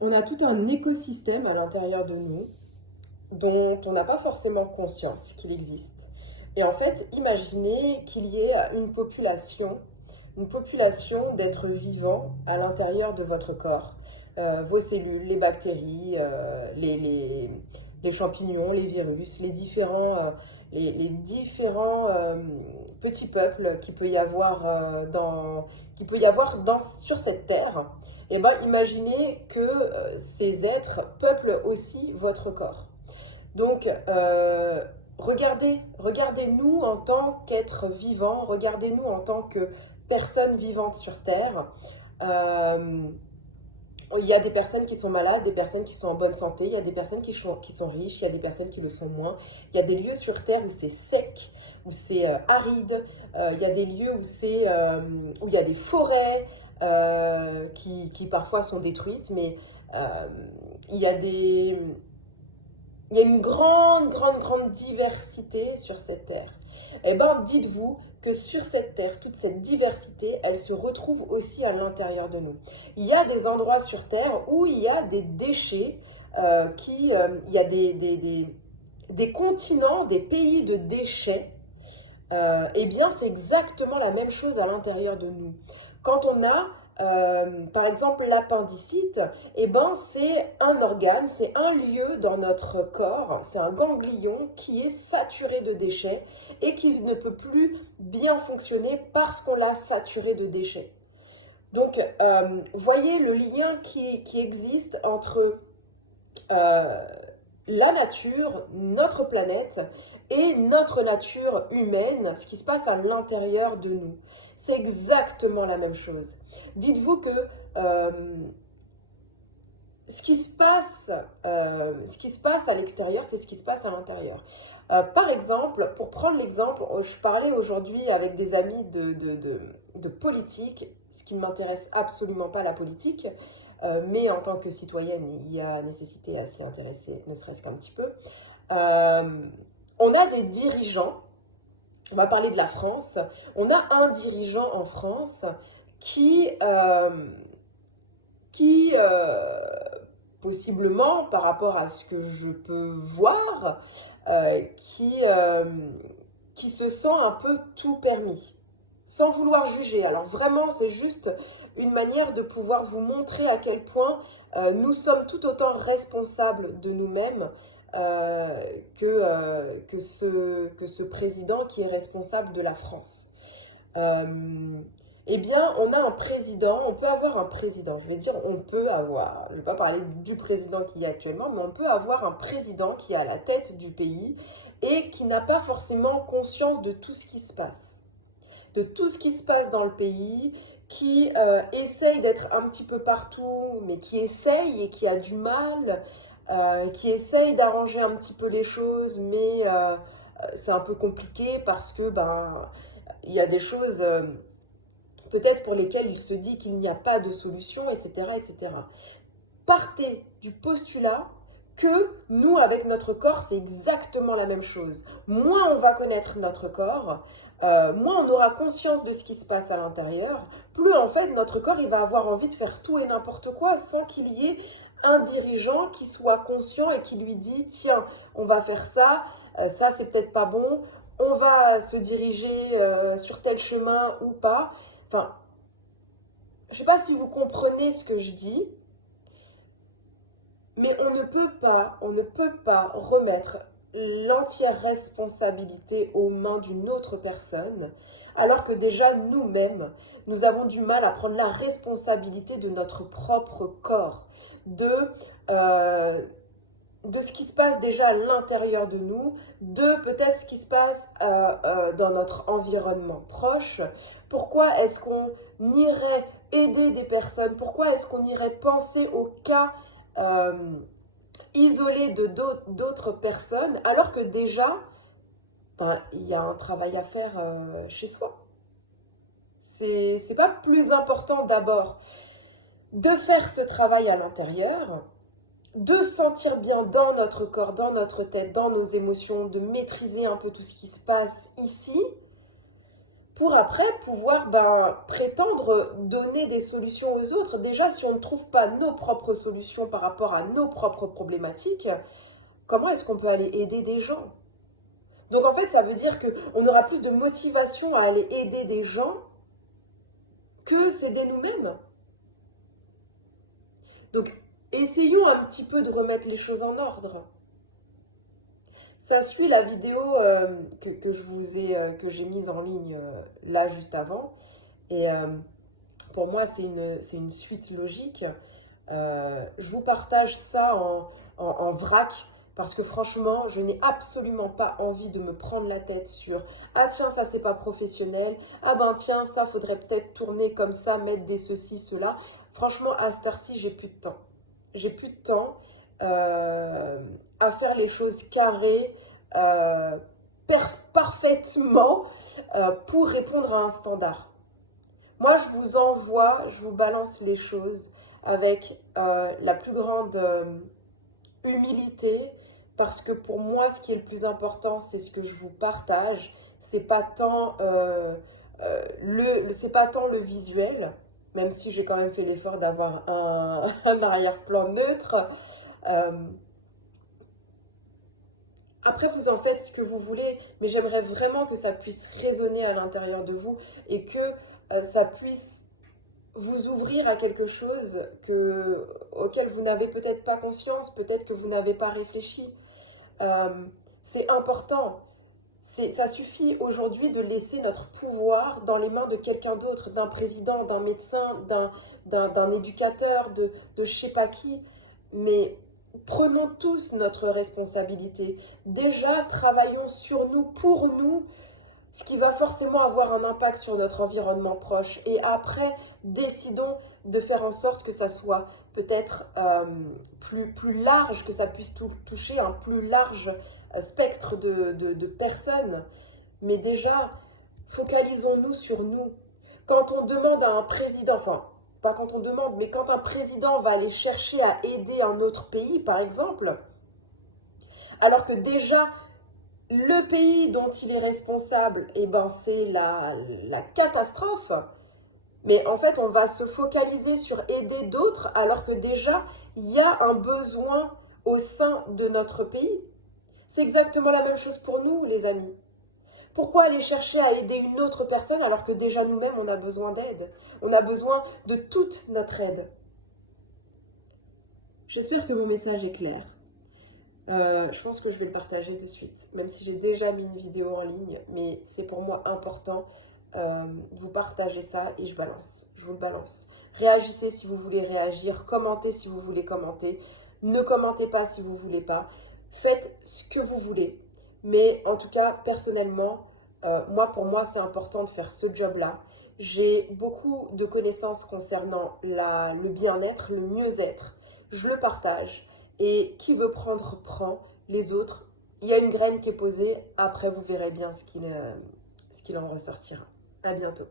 On a tout un écosystème à l'intérieur de nous dont on n'a pas forcément conscience qu'il existe. Et en fait, imaginez qu'il y ait une population d'êtres vivants à l'intérieur de votre corps. Vos cellules, les bactéries, les champignons, les virus, les différents petits peuples qu'il peut y avoir sur cette terre. Et ben, imaginez que ces êtres peuplent aussi votre corps. Donc, regardez-nous en tant qu'êtres vivants, regardez-nous en tant que personnes vivantes sur Terre. Euh, il y a des personnes qui sont malades, des personnes qui sont en bonne santé, il y a des personnes qui sont riches, il y a des personnes qui le sont moins. Il y a des lieux sur Terre où c'est sec, où c'est aride, il y a des lieux où il y a des forêts qui parfois sont détruites, mais euh, il y a des, il y a une grande diversité sur cette terre. Eh bien, dites-vous que sur cette terre, toute cette diversité, elle se retrouve aussi à l'intérieur de nous. Il y a des endroits sur terre où il y a des déchets, il y a des continents, des pays de déchets. Eh bien, c'est exactement la même chose à l'intérieur de nous. Quand on a, par exemple, l'appendicite, eh ben, c'est un organe, c'est un lieu dans notre corps, c'est un ganglion qui est saturé de déchets et qui ne peut plus bien fonctionner parce qu'on l'a saturé de déchets. Donc, voyez le lien qui existe entre euh, la nature, notre planète et notre nature humaine, ce qui se passe à l'intérieur de nous. C'est exactement la même chose. Dites-vous que euh, ce qui se passe à l'extérieur, c'est ce qui se passe à l'intérieur. Par exemple, pour prendre l'exemple, je parlais aujourd'hui avec des amis de politique, ce qui ne m'intéresse absolument pas la politique, mais en tant que citoyenne, il y a nécessité à s'y intéresser, ne serait-ce qu'un petit peu. Euh, on a des dirigeants, on va parler de la France, on a un dirigeant en France qui, euh, qui possiblement, par rapport à ce que je peux voir, euh, qui, euh, qui se sent un peu tout permis, sans vouloir juger. Alors vraiment, c'est juste une manière de pouvoir vous montrer à quel point nous sommes tout autant responsables de nous-mêmes euh, que ce président qui est responsable de la France. Euh, eh bien, on a un président, on peut avoir un président, je vais dire on peut avoir, je ne vais pas parler du président qui est actuellement, mais on peut avoir un président qui est à la tête du pays et qui n'a pas forcément conscience de tout ce qui se passe, de tout ce qui se passe dans le pays, qui essaye d'être un petit peu partout, mais qui essaye et qui a du mal, qui essaye d'arranger un petit peu les choses, mais c'est un peu compliqué parce que ben il y a des choses peut-être pour lesquelles il se dit qu'il n'y a pas de solution, etc., etc. Partez du postulat que nous, avec notre corps, c'est exactement la même chose. Moins on va connaître notre corps, moins on aura conscience de ce qui se passe à l'intérieur, plus en fait notre corps il va avoir envie de faire tout et n'importe quoi sans qu'il y ait un dirigeant qui soit conscient et qui lui dit tiens, on va faire ça, ça c'est peut-être pas bon, on va se diriger sur tel chemin ou pas. Enfin, je sais pas si vous comprenez ce que je dis, mais on ne peut pas remettre l'entière responsabilité aux mains d'une autre personne, alors que déjà nous-mêmes, nous avons du mal à prendre la responsabilité de notre propre corps, de, euh, de ce qui se passe déjà à l'intérieur de nous, de peut-être ce qui se passe dans notre environnement proche. Pourquoi est-ce qu'on irait aider des personnes? Pourquoi est-ce qu'on irait penser au cas euh, isolé de d'autres personnes alors que déjà, ben, il y a un travail à faire chez soi? C'est pas plus important d'abord de faire ce travail à l'intérieur, de sentir bien dans notre corps, dans notre tête, dans nos émotions, de maîtriser un peu tout ce qui se passe ici, pour après pouvoir prétendre donner des solutions aux autres. Déjà, si on ne trouve pas nos propres solutions par rapport à nos propres problématiques, comment est-ce qu'on peut aller aider des gens? Donc en fait, ça veut dire qu'on aura plus de motivation à aller aider des gens que s'aider nous-mêmes. Donc essayons un petit peu de remettre les choses en ordre. Ça suit la vidéo que j'ai mise en ligne là juste avant. Et pour moi, c'est une suite logique. Je vous partage ça en vrac parce que franchement, je n'ai absolument pas envie de me prendre la tête sur ah tiens, ça c'est pas professionnel, ah ben tiens, ça faudrait peut-être tourner comme ça, mettre des ceci, cela. Franchement, à cette heure-ci, j'ai plus de temps. J'ai plus de temps à faire les choses carrées, euh, parfaitement pour répondre à un standard. Moi, je vous envoie, je vous balance les choses avec la plus grande humilité, parce que pour moi, ce qui est le plus important, c'est ce que je vous partage. C'est pas tant le visuel, même si j'ai quand même fait l'effort d'avoir un arrière-plan neutre. Euh, Après, vous en faites ce que vous voulez, mais j'aimerais vraiment que ça puisse résonner à l'intérieur de vous et que ça puisse vous ouvrir à quelque chose auquel vous n'avez peut-être pas conscience, peut-être que vous n'avez pas réfléchi. Euh, c'est important. Ça suffit aujourd'hui de laisser notre pouvoir dans les mains de quelqu'un d'autre, d'un président, d'un médecin, d'un éducateur, de je sais pas qui. Mais prenons tous notre responsabilité. Déjà, travaillons sur nous, pour nous, ce qui va forcément avoir un impact sur notre environnement proche. Et après, décidons de faire en sorte que ça soit peut-être plus large, que ça puisse toucher un plus large spectre de personnes. Mais déjà, focalisons-nous sur nous. Quand on demande à un président, enfin, pas quand on demande, mais quand un président va aller chercher à aider un autre pays, par exemple, alors que déjà, le pays dont il est responsable, eh ben, c'est la catastrophe. Mais en fait, on va se focaliser sur aider d'autres alors que déjà, il y a un besoin au sein de notre pays. C'est exactement la même chose pour nous, les amis. Pourquoi aller chercher à aider une autre personne alors que déjà nous-mêmes, on a besoin d'aide? On a besoin de toute notre aide. J'espère que mon message est clair. Je pense que je vais le partager de suite, même si j'ai déjà mis une vidéo en ligne, mais c'est pour moi important de vous partager ça et je vous le balance. Réagissez si vous voulez réagir, commentez si vous voulez commenter, ne commentez pas si vous voulez pas, faites ce que vous voulez. Mais en tout cas, personnellement, pour moi, c'est important de faire ce job-là. J'ai beaucoup de connaissances concernant le bien-être, le mieux-être. Je le partage. Et qui veut prendre, prend. Les autres, il y a une graine qui est posée. Après, vous verrez bien ce qu'il en ressortira. À bientôt.